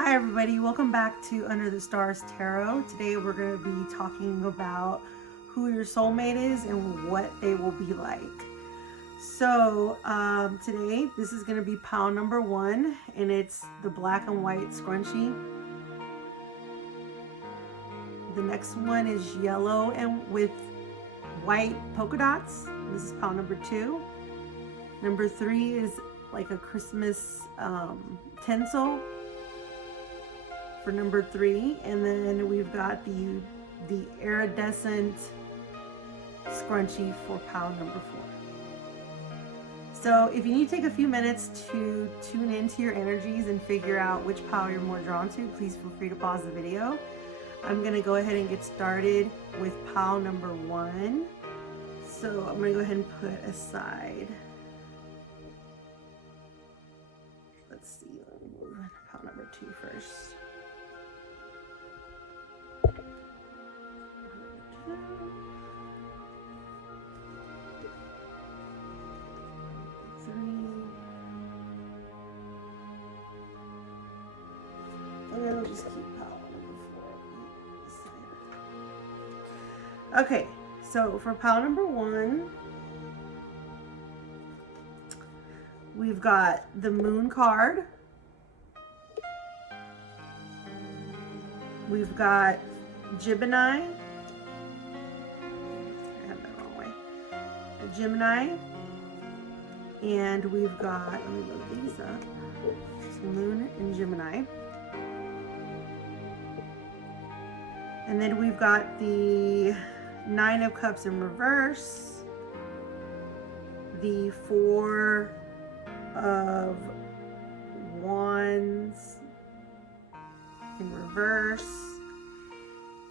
Hi everybody, welcome back to Under the Stars Tarot. Today we're going to be talking about who your soulmate is and what they will be like. So today this is going to be pile number 1, and it's the black and white scrunchie. The next one is yellow and with white polka dots. This is pile number 2. Number 3 is like a Christmas tinsel for number 3, and then we've got the iridescent scrunchie for pile number 4. So if you need to take a few minutes to tune into your energies and figure out which pile you're more drawn to, please feel free to pause the video. I'm going to go ahead and get started with pile number 1. So I'm going to go ahead and put aside, let's see, let me move pile number 2 first. We'll just keep pile number 4. Okay, so for pile number 1, we've got the moon card. We've got Gemini. I have that wrong way. A Gemini. And we've got, let me load these up. So Moon and Gemini. And then we've got the 9 of Cups in reverse, the 4 of Wands in reverse,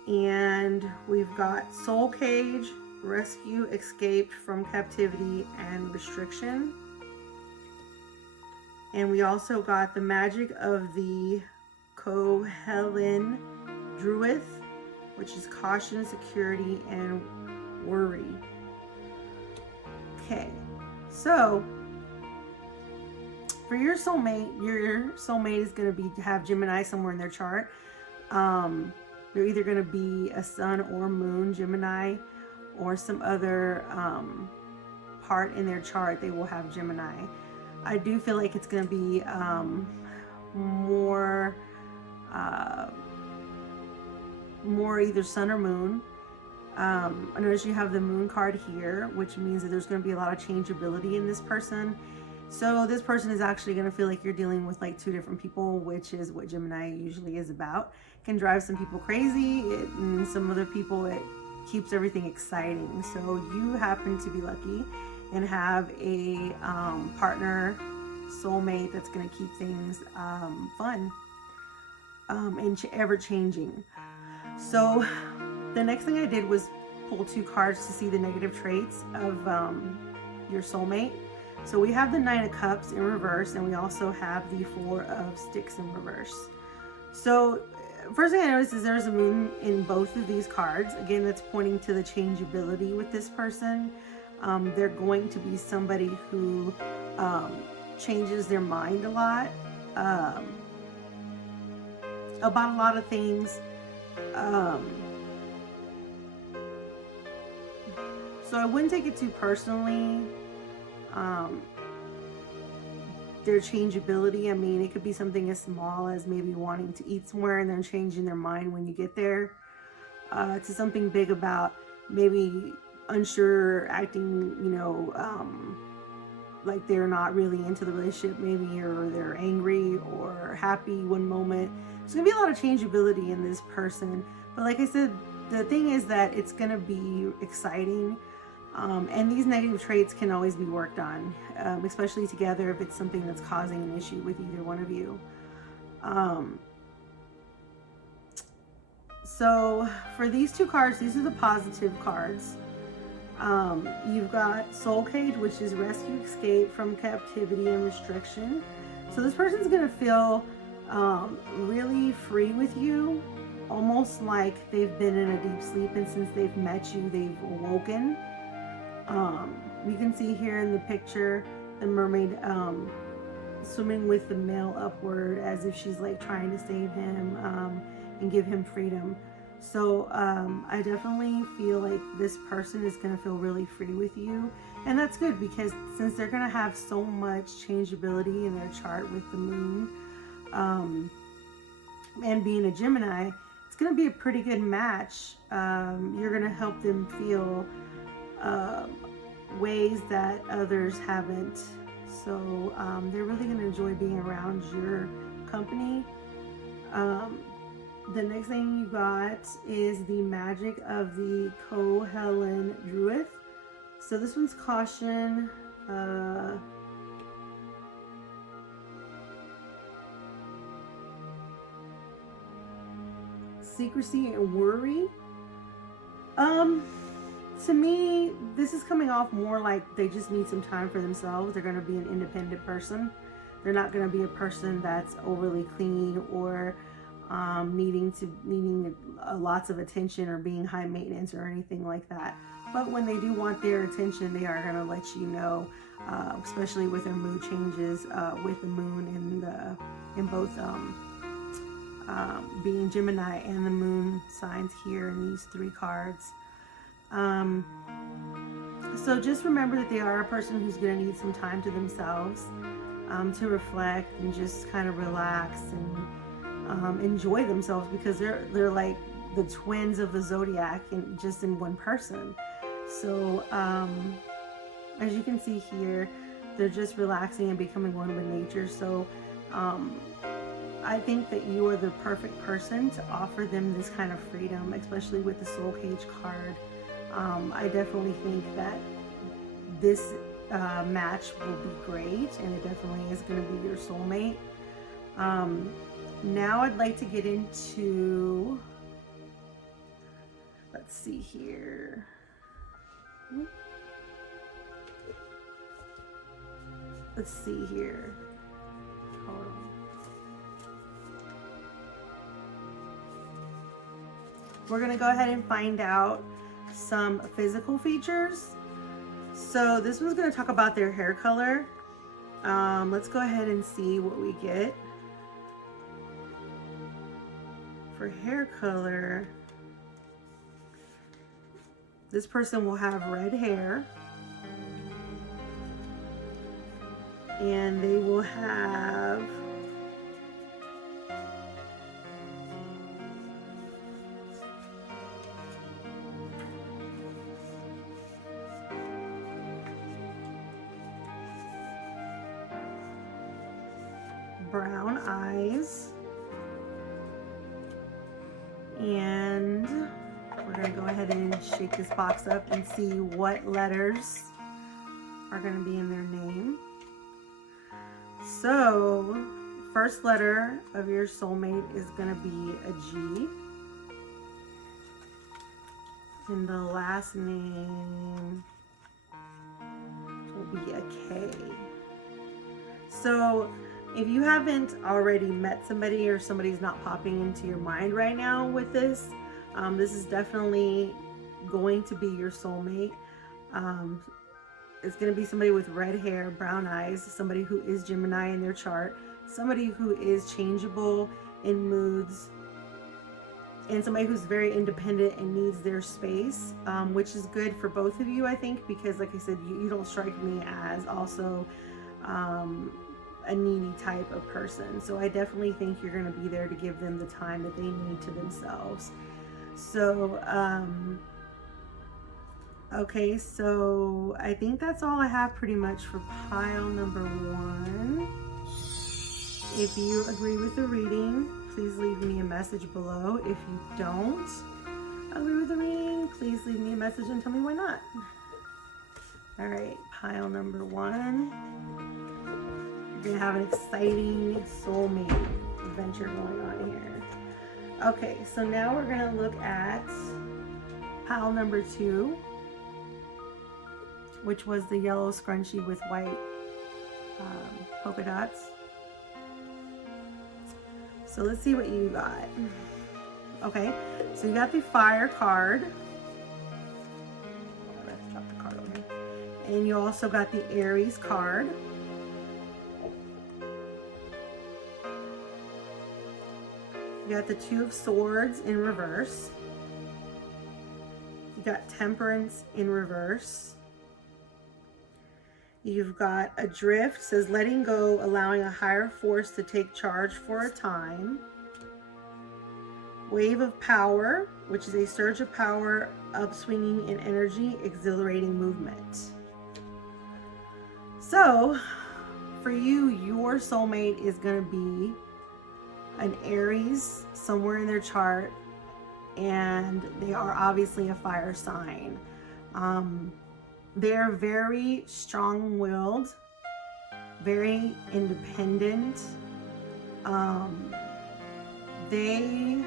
and we've got Soul Cage, Rescue, Escaped from Captivity and Restriction. And we also got the Magic of the Kohelin Druid, which is Caution, Security, and Worry. Okay, so for your soulmate is going to have Gemini somewhere in their chart. They're either going to be a sun or moon Gemini, or some other part in their chart they will have Gemini. I do feel like it's going to be more either sun or moon. I notice you have the moon card here, which means that there's going to be a lot of changeability in this person. So this person is actually going to feel like you're dealing with like 2 different people, which is what Gemini usually is about. It can drive some people crazy, and some other people it keeps everything exciting. So you happen to be lucky and have a partner, soulmate, that's going to keep things fun and ever-changing. So the next thing I did was pull 2 cards to see the negative traits of your soulmate. So we have the 9 of Cups in reverse, and we also have the 4 of Sticks in reverse. So first thing I noticed is there's a moon in both of these cards. Again, that's pointing to the changeability with this person. They're going to be somebody who changes their mind a lot about a lot of things. So I wouldn't take it too personally. Their changeability, I mean, it could be something as small as maybe wanting to eat somewhere and then changing their mind when you get there, to something big about maybe unsure, acting, you know, like they're not really into the relationship maybe, or they're angry or happy one moment. There's gonna be a lot of changeability in this person, but like I said, the thing is that it's gonna be exciting. And these negative traits can always be worked on, especially together if it's something that's causing an issue with either one of you. So for these 2 cards, these are the positive cards. You've got Soul Cage, which is Rescue, Escape from Captivity and Restriction. So this person's going to feel really free with you, almost like they've been in a deep sleep, and since they've met you, they've awoken. You can see here in the picture the mermaid swimming with the male upward as if she's like trying to save him and give him freedom. So I definitely feel like this person is going to feel really free with you. And that's good, because since they're going to have so much changeability in their chart with the moon, and being a Gemini, it's going to be a pretty good match. You're going to help them feel ways that others haven't. So they're really going to enjoy being around your company. The next thing you got is the magic of the Kohellan Druid. So this one's caution. Secrecy and worry. To me, this is coming off more like they just need some time for themselves. They're going to be an independent person. They're not going to be a person that's overly clingy or needing lots of attention or being high maintenance or anything like that. But when they do want their attention, they are going to let you know, especially with their mood changes, with the moon in both being Gemini and the moon signs here in these 3 cards. So just remember that they are a person who's going to need some time to themselves, to reflect and just kind of relax and enjoy themselves, because they're like the twins of the zodiac just in one person. So as you can see here, they're just relaxing and becoming one with nature. So I think that you are the perfect person to offer them this kind of freedom, especially with the Soul Cage card. I definitely think that this match will be great, and it definitely is going to be your soulmate. Now I'd like to get into, let's see here. Let's see here. Hold on. We're going to go ahead and find out some physical features. So this one's going to talk about their hair color. Let's go ahead and see what we get. For hair color, this person will have red hair, and they will have brown eyes, and we're going to go ahead and shake this box up and see what letters are going to be in their name. So first letter of your soulmate is going to be a G, and the last name will be a K. So if you haven't already met somebody, or somebody's not popping into your mind right now with this, this is definitely going to be your soulmate. It's going to be somebody with red hair, brown eyes, somebody who is Gemini in their chart, somebody who is changeable in moods, and somebody who's very independent and needs their space, which is good for both of you, I think, because like I said, you don't strike me as also a needy type of person. So I definitely think you're going to be there to give them the time that they need to themselves. So okay, so I think that's all I have pretty much for pile number 1. If you agree with the reading, please leave me a message below. If you don't agree with the reading, please leave me a message and tell me why not. All right, pile number 1. We're gonna have an exciting soulmate adventure going on here. Okay, so now we're gonna look at pile number 2, which was the yellow scrunchie with white polka dots. So let's see what you got. Okay, so you got the fire card. Let's drop the card over here. And you also got the Aries card. You got the Two of Swords in reverse. You got Temperance in reverse. You've got Adrift, says letting go, allowing a higher force to take charge for a time. Wave of Power, which is a surge of power, upswinging in energy, exhilarating movement. So, for you, your soulmate is going to be an Aries somewhere in their chart, and they are obviously a fire sign. They're very strong-willed, very independent. They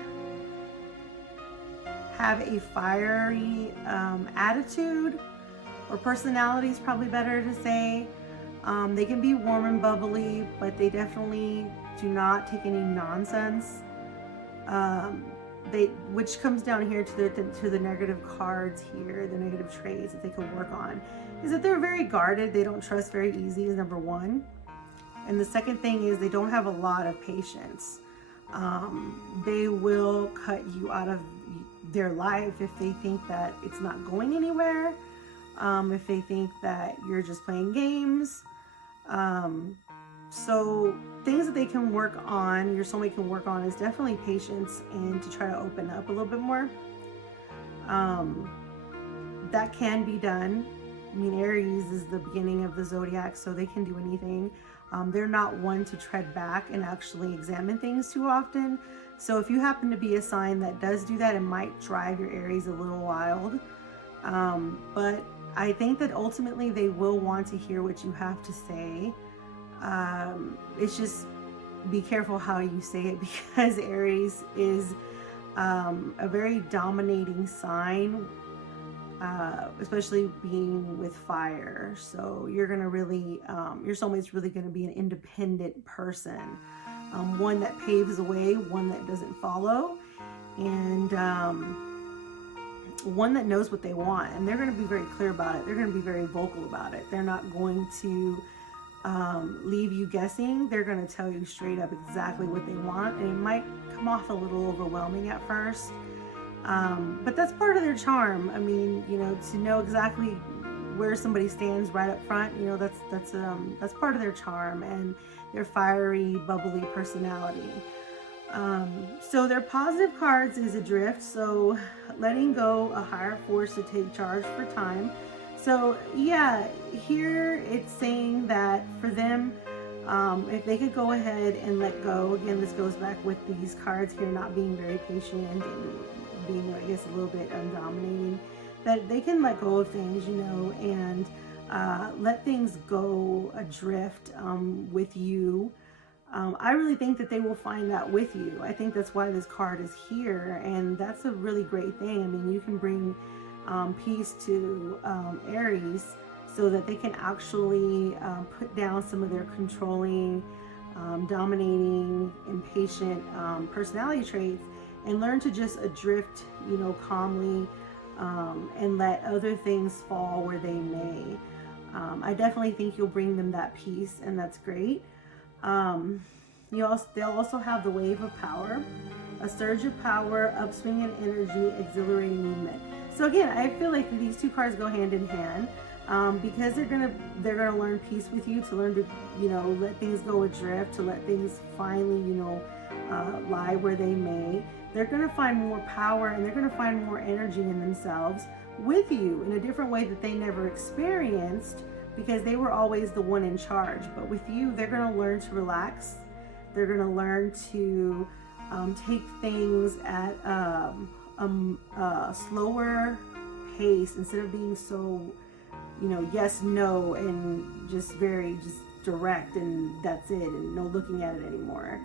have a fiery attitude, or personality is probably better to say. They can be warm and bubbly, but they definitely do not take any nonsense. Which comes down here to the negative cards here, the negative traits that they can work on, is that they're very guarded. They don't trust very easy, is number one. And the second thing is they don't have a lot of patience. They will cut you out of their life if they think that it's not going anywhere, if they think that you're just playing games. So things that they can work on, your soulmate can work on, is definitely patience and to try to open up a little bit more. That can be done. I mean, Aries is the beginning of the zodiac, so they can do anything. They're not one to tread back and actually examine things too often. So if you happen to be a sign that does do that, it might drive your Aries a little wild. But I think that ultimately they will want to hear what you have to say. It's just, be careful how you say it, because Aries is a very dominating sign, especially being with fire. So you're gonna really, your soulmate's really gonna be an independent person, one that paves the way, one that doesn't follow, and one that knows what they want. And they're gonna be very clear about it. They're gonna be very vocal about it. They're not going to leave you guessing. They're going to tell you straight up exactly what they want, and it might come off a little overwhelming at first, but that's part of their charm. I mean, you know, to know exactly where somebody stands right up front, you know, that's part of their charm and their fiery, bubbly personality. So their positive cards is Adrift, so letting go, a higher force to take charge for time. So yeah, here it's saying that for them, if they could go ahead and let go, again, this goes back with these cards here not being very patient and being, I guess, a little bit dominating, that they can let go of things, you know, and let things go adrift with you. I really think that they will find that with you. I think that's why this card is here, and that's a really great thing. I mean, you can bring peace to Aries so that they can actually put down some of their controlling, dominating, impatient personality traits, and learn to just adrift, you know, calmly, and let other things fall where they may. I definitely think you'll bring them that peace, and that's great. They'll also have the Wave of Power, a surge of power, upswing in energy, exhilarating movement. So again, I feel like these two cards go hand in hand, because they're gonna learn peace with you, to learn to, you know, let things go adrift, to let things finally, you know, lie where they may. They're gonna find more power, and they're gonna find more energy in themselves with you in a different way that they never experienced, because they were always the one in charge. But with you, they're gonna learn to relax. They're gonna learn to take things at a slower pace, instead of being so, you know, yes, no, and just very direct, and that's it, and no looking at it anymore.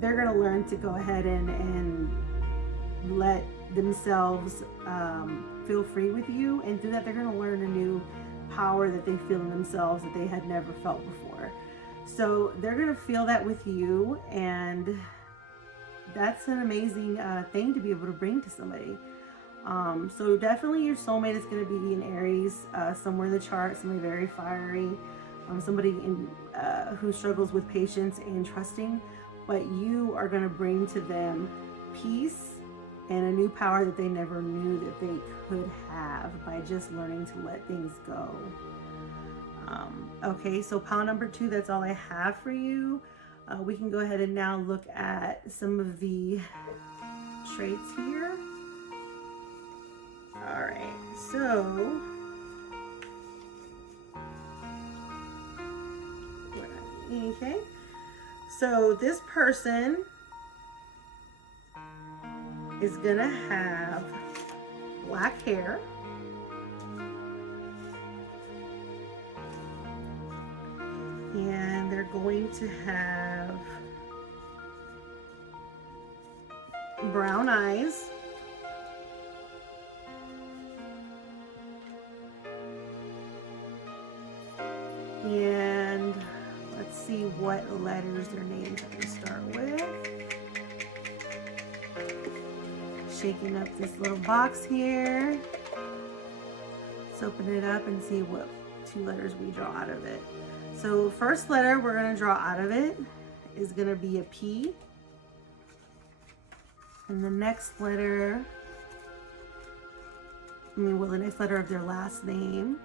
They're gonna learn to go ahead and let themselves feel free with you, and through that they're gonna learn a new power that they feel in themselves that they had never felt before. So they're gonna feel that with you, and that's an amazing thing to be able to bring to somebody. So definitely your soulmate is going to be an Aries, somewhere in the chart, somebody very fiery, somebody who struggles with patience and trusting. but you are going to bring to them peace and a new power that they never knew that they could have by just learning to let things go. Okay, so pile number 2, that's all I have for you. We can go ahead and now look at some of the traits here. All right, so okay, so this person is gonna have black hair, and they're going to have brown eyes, and let's see what letters their names are going to start with. Shaking up this little box here. Let's open it up and see what 2 letters we draw out of it. So first letter we're going to draw out of it is going to be a P. And the next letter, the next letter of their last name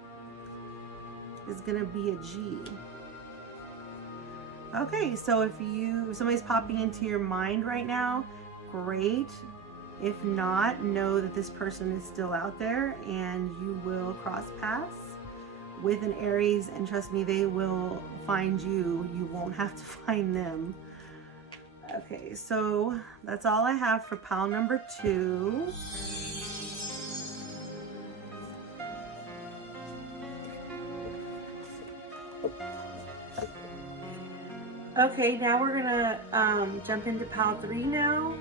is going to be a G. Okay, so if somebody's popping into your mind right now, great. If not, know that this person is still out there and you will cross paths with an Aries, and trust me, they will find you. You won't have to find them. Okay, so that's all I have for pile number 2. Okay, now we're gonna jump into pile 3 now.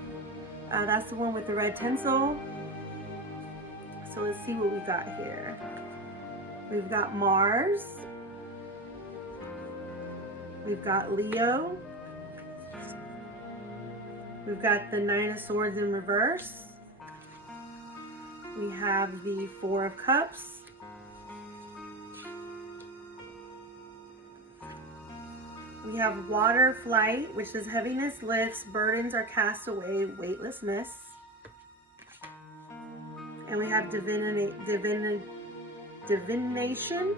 That's the one with the red tinsel. So let's see what we got here. We've got Mars. We've got Leo. We've got the 9 of Swords in reverse. We have the 4 of Cups. We have Water Flight, which is heaviness lifts, burdens are cast away, weightlessness. And we have Divination,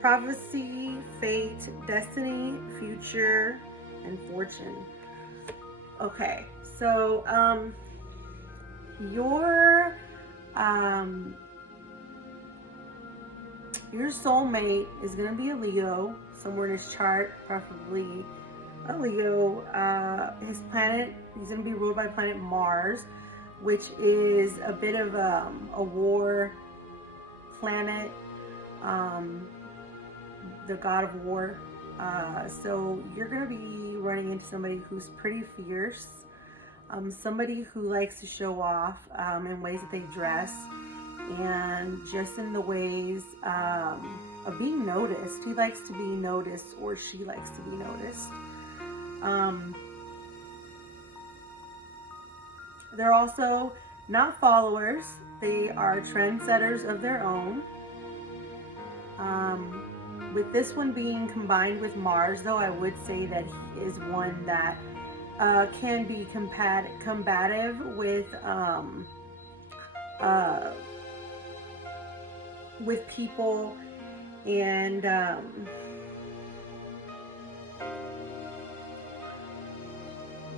Prophecy, Fate, Destiny, Future, and Fortune. Okay, so your soulmate is going to be a Leo somewhere in his chart, preferably a Leo. His planet, he's going to be ruled by planet Mars, which is a bit of a war planet, the god of war. So you're going to be running into somebody who's pretty fierce, somebody who likes to show off in ways that they dress, and just in the ways of being noticed. He likes to be noticed, or she likes to be noticed. They're also not followers. They are trendsetters of their own. With this one being combined with Mars, though, I would say that he is one that can be combative with people, and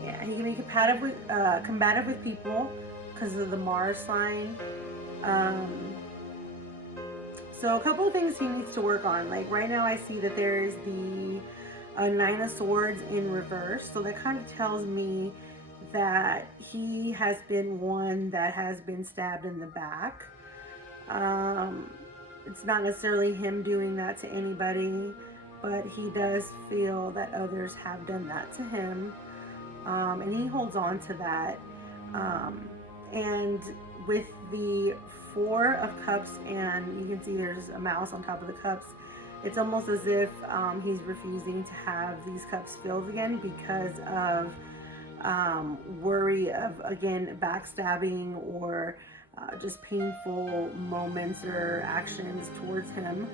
yeah, he can be combative with people because of the Mars sign. So a couple of things he needs to work on. Like right now I see that there's the 9 of Swords in reverse. So that kind of tells me that he has been one that has been stabbed in the back. It's not necessarily him doing that to anybody, but he does feel that others have done that to him. And he holds on to that. And with the 4 of Cups, and you can see there's a mouse on top of the cups, it's almost as if he's refusing to have these cups filled again because of worry of, again, backstabbing or just painful moments or actions towards him.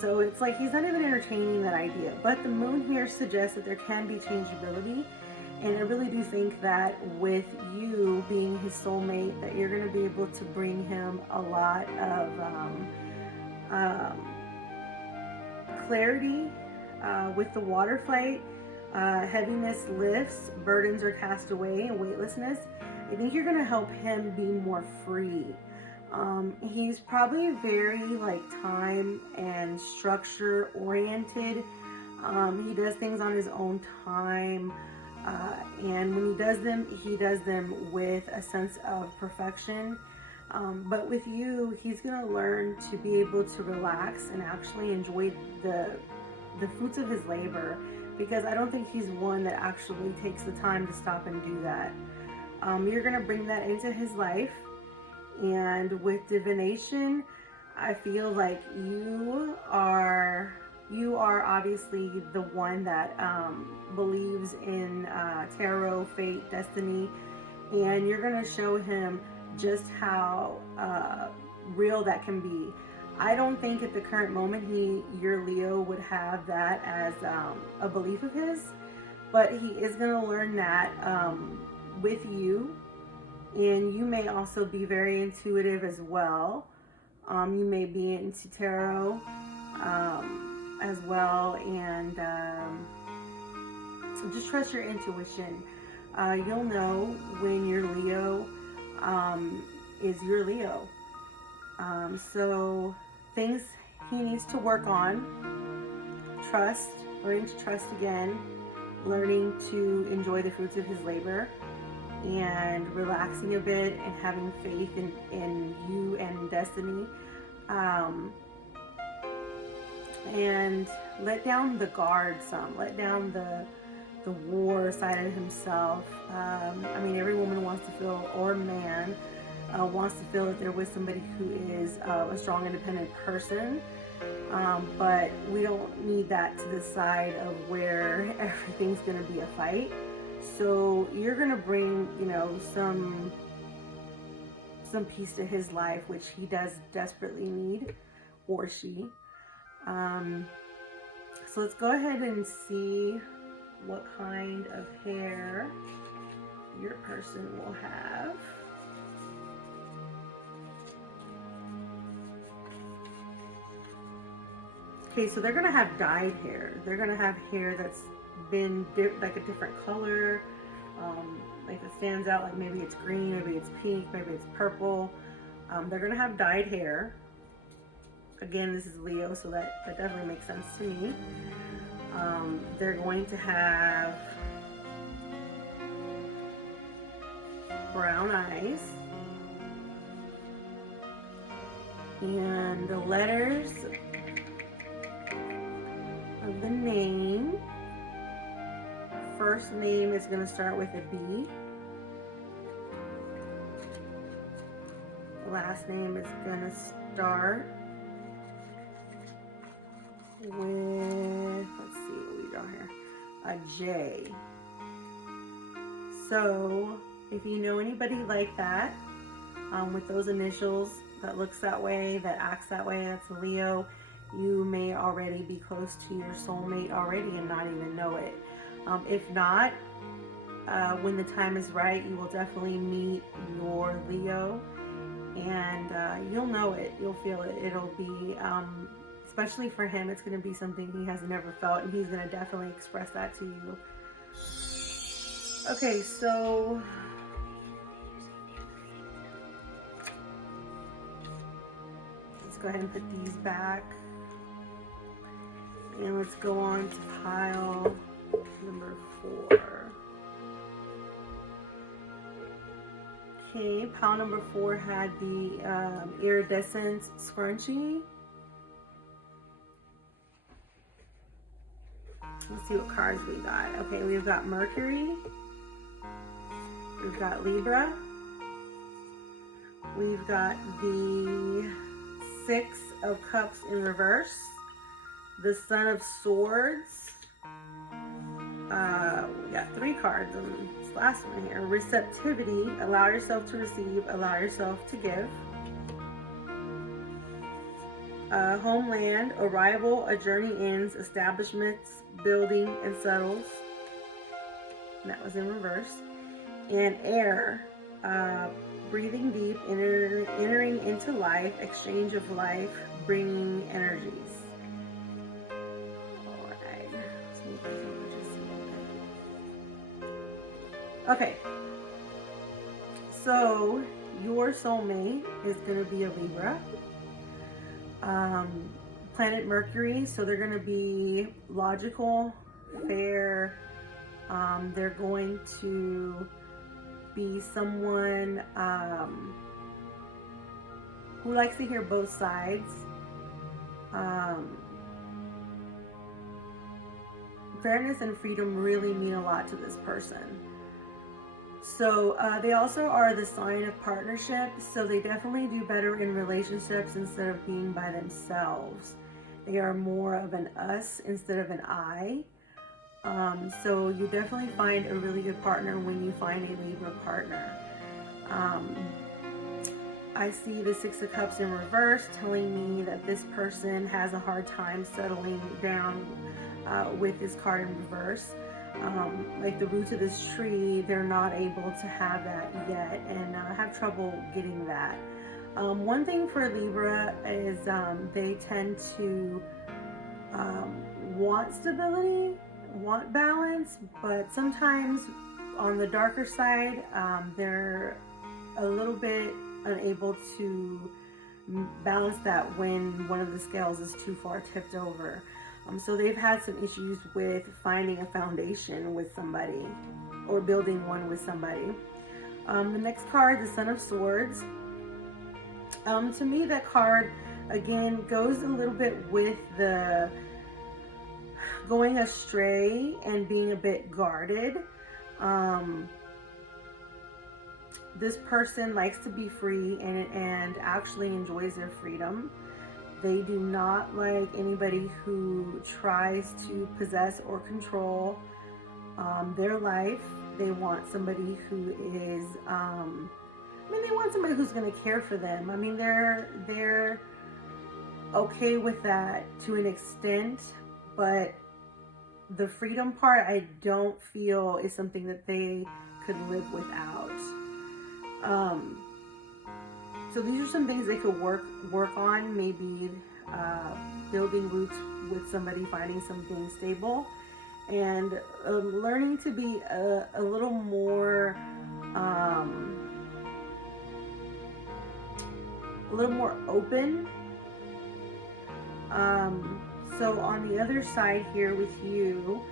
So it's like he's not even entertaining that idea. But the moon here suggests that there can be changeability. And I really do think that with you being his soulmate, that you're going to be able to bring him a lot of clarity with the water fight. Heaviness lifts, burdens are cast away, and weightlessness. I think you're going to help him be more free. He's probably very like time and structure oriented. He does things on his own time. And when he does them with a sense of perfection. But with you, he's going to learn to be able to relax and actually enjoy the fruits of his labor, because I don't think he's one that actually takes the time to stop and do that. You're going to bring that into his life. And with divination, I feel like you are obviously the one that believes in tarot, fate, destiny, and you're going to show him just how real that can be. I don't think at the current moment your Leo would have that as a belief of his, but he is going to learn that with you. And you may also be very intuitive as well. You may be into tarot as well, and just trust your intuition. You'll know when your Leo is your Leo. So things he needs to work on: trust, learning to trust again, learning to enjoy the fruits of his labor, and relaxing a bit and having faith in you and destiny. And let down the guard some, let down the war side of himself. I mean, every woman wants to feel, or man wants to feel that they're with somebody who is a strong, independent person. But we don't need that to the side of where everything's going to be a fight. So you're going to bring, some peace to his life, which he does desperately need, or she. So let's go ahead and see what kind of hair your person will have. Okay, so they're going to have dyed hair. They're going to have hair that's been like a different color, like it stands out, like maybe it's green, maybe it's pink, maybe it's purple. They're going to have dyed hair. Again, this is Leo, so that definitely makes sense to me. They're going to have brown eyes. And the letters of the name. First name is going to start with a B. The last name is going to start with, let's see what we got here, a J. So if you know anybody like that, with those initials, that looks that way, that acts that way, that's a Leo, you may already be close to your soulmate already and not even know it. If not, when the time is right, you will definitely meet your Leo, and you'll know it, you'll feel it. It'll be, especially for him, it's going to be something he has never felt, and he's going to definitely express that to you. Okay, so let's go ahead and put these back, and let's go on to pile number 4. Okay, pile number 4 had the iridescent scrunchie. Let's see what cards we got. Okay, we've got Mercury. We've got Libra. We've got the 6 of Cups in reverse. The Son of Swords. We got 3 cards on this last one here. Receptivity. Allow yourself to receive. Allow yourself to give. Homeland, arrival, a journey ends, establishments, building, and settles. And that was in reverse. And air, breathing deep, entering into life, exchange of life, bringing energies. Alright. Okay. So, your soulmate is going to be a Libra. Planet Mercury, so they're going to be logical, fair. They're going to be someone who likes to hear both sides. Fairness and freedom really mean a lot to this person. So they also are the sign of partnership, so they definitely do better in relationships instead of being by themselves. They are more of an us instead of an I. So you definitely find a really good partner when you find a Libra partner. I see the Six of Cups in reverse, telling me that this person has a hard time settling down with this card in reverse. Like the roots of this tree, they're not able to have that yet and have trouble getting that. One thing for Libra is they tend to want stability, want balance, but sometimes on the darker side, they're a little bit unable to balance that when one of the scales is too far tipped over. So they've had some issues with finding a foundation with somebody or building one with somebody. The next card, the Son of Swords. To me, that card, again, goes a little bit with the going astray and being a bit guarded. This person likes to be free and actually enjoys their freedom. They do not like anybody who tries to possess or control their life. They want somebody who is, they want somebody who's going to care for them. I mean, they're okay with that to an extent, but the freedom part, I don't feel is something that they could live without. So these are some things they could work on, maybe building roots with somebody, finding something stable, and learning to be a little more open. So on the other side here with you,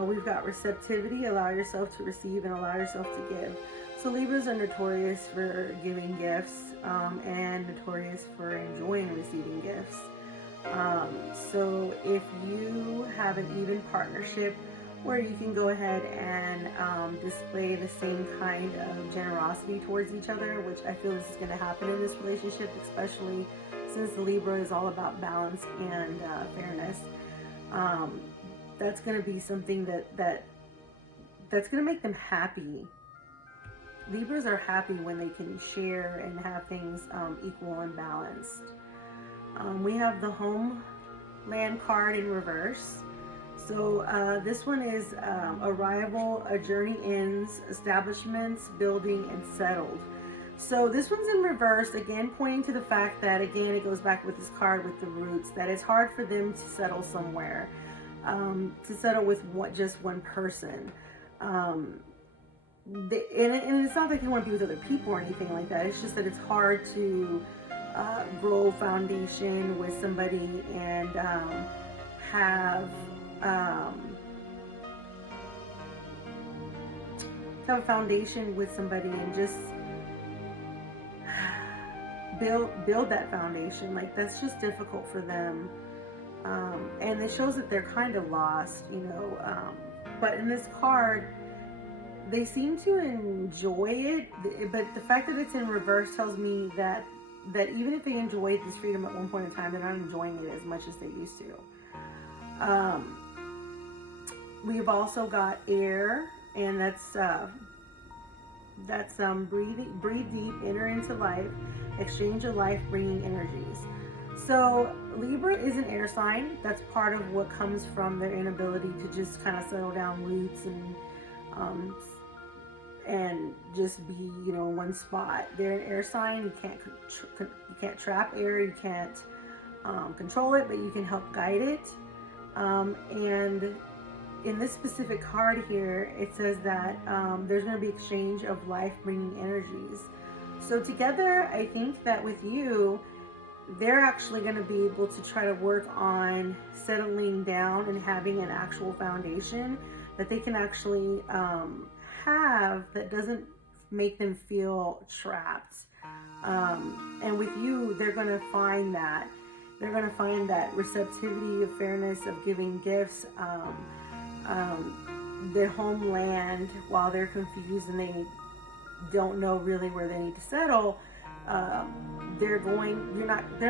we've got receptivity, allow yourself to receive and allow yourself to give. So Libras are notorious for giving gifts and notorious for enjoying receiving gifts. So if you have an even partnership where you can go ahead and display the same kind of generosity towards each other, which I feel is going to happen in this relationship, especially since the Libra is all about balance and fairness. That's going to be something that's going to make them happy. Libras are happy when they can share and have things equal and balanced. We have the Homeland card in reverse. So this one is arrival, a journey ends, establishments, building, and settled. So this one's in reverse, again pointing to the fact that, again, it goes back with this card with the roots, that it's hard for them to settle somewhere, to settle with just one person. And it's not like you want to be with other people or anything like that. It's just that it's hard to grow foundation with somebody and have a foundation with somebody and just build that foundation. Like, that's just difficult for them. And it shows that they're kind of lost, but in this card, they seem to enjoy it, but the fact that it's in reverse tells me that even if they enjoyed this freedom at one point in time, they're not enjoying it as much as they used to. We've also got air, and that's breathe deep, enter into life, exchange of life, bringing energies. So Libra is an air sign. That's part of what comes from their inability to just kind of settle down roots and just be, you know, in one spot. They're an air sign. You can't trap air. You can't control it, but you can help guide it. And in this specific card here, it says that there's going to be exchange of life-bringing energies. So together, I think that with you, they're actually going to be able to try to work on settling down and having an actual foundation that they can actually have that doesn't make them feel trapped. And with you, they're going to find that. They're going to find that receptivity of fairness, of giving gifts, their homeland while they're confused and they don't know really where they need to settle. They're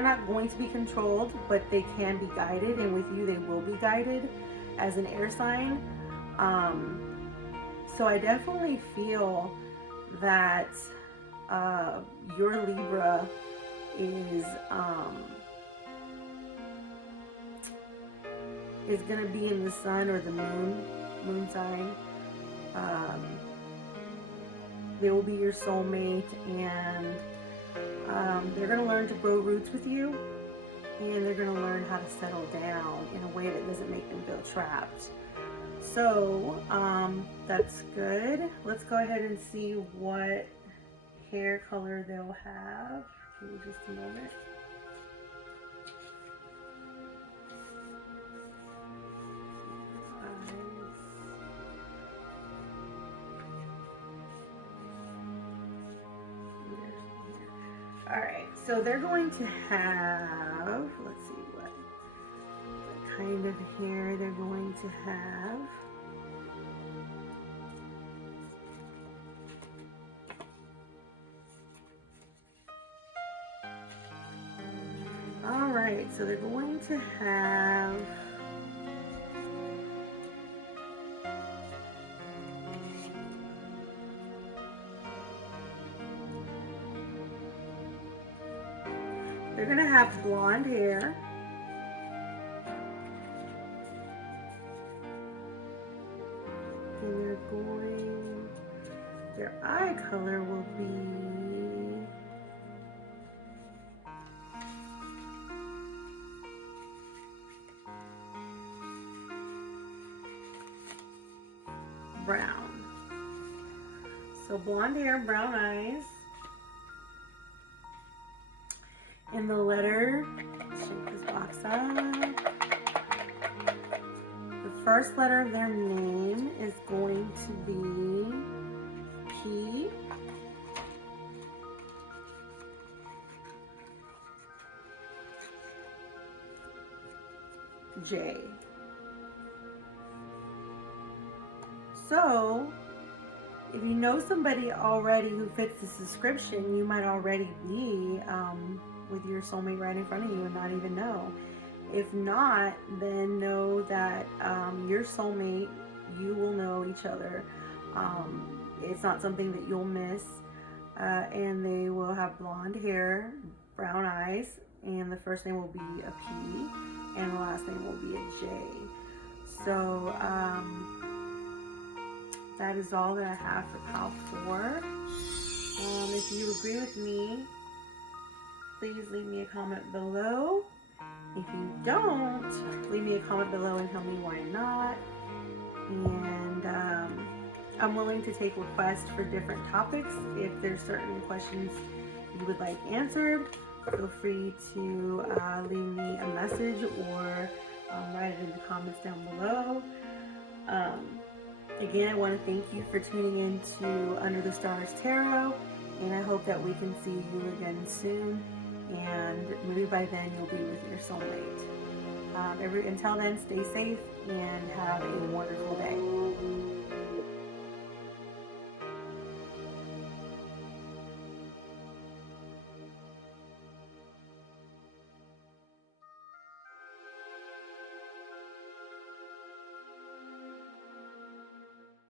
not going to be controlled, but they can be guided, and with you they will be guided as an air sign. So I definitely feel that your Libra is going to be in the sun or the moon sign. They will be your soulmate, and they're going to learn to grow roots with you, and they're going to learn how to settle down in a way that doesn't make them feel trapped. So that's good. Let's go ahead and see what hair color they'll have. Give me just a moment. Alright, so they're going to have, let's see what kind of hair they're going to have. Alright, so they're going to have blonde hair. And their eye color will be brown. So blonde hair, brown eyes. In the letter, let's shake this box up. The first letter of their name is going to be P. J. So, if you know somebody already who fits this description, you might already be with your soulmate right in front of you and not even know. If not, then know that your soulmate, you will know each other. It's not something that you'll miss. And they will have blonde hair, brown eyes, and the first name will be a P, and the last name will be a J. So that is all that I have for pile 4. If you agree with me, please leave me a comment below. If you don't, leave me a comment below and tell me why not. And I'm willing to take requests for different topics. If there's certain questions you would like answered, feel free to leave me a message or write it in the comments down below. Again, I want to thank you for tuning in to Under the Stars Tarot, and I hope that we can see you again soon, and maybe by then you'll be with your soulmate. Until then, stay safe and have a wonderful day.